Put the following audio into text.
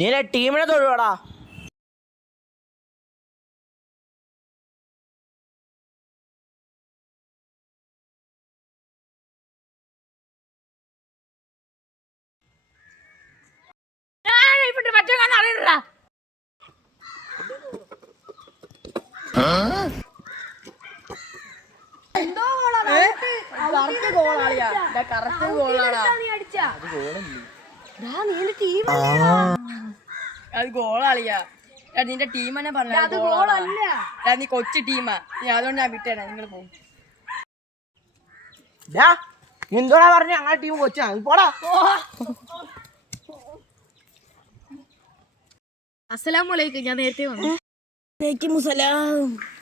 നീ ടീമിനെ തൊഴുവാടാ. അത് ഗോളാളിയാ. നിന്റെ ടീം തന്നെ പറഞ്ഞ നീ കൊച്ചു ടീമാ. നീ അതുകൊണ്ട് ഞാൻ വിട്ടേനെ. നിങ്ങൾ പോകും. എന്തോടാ പറഞ്ഞ ഞങ്ങളുടെ ടീം കൊച്ചാ. പോടാ. അസ്സലാമു അലൈക്കും. ഞാൻ നേരത്തെ വന്നു. അലൈക്കും സലാം.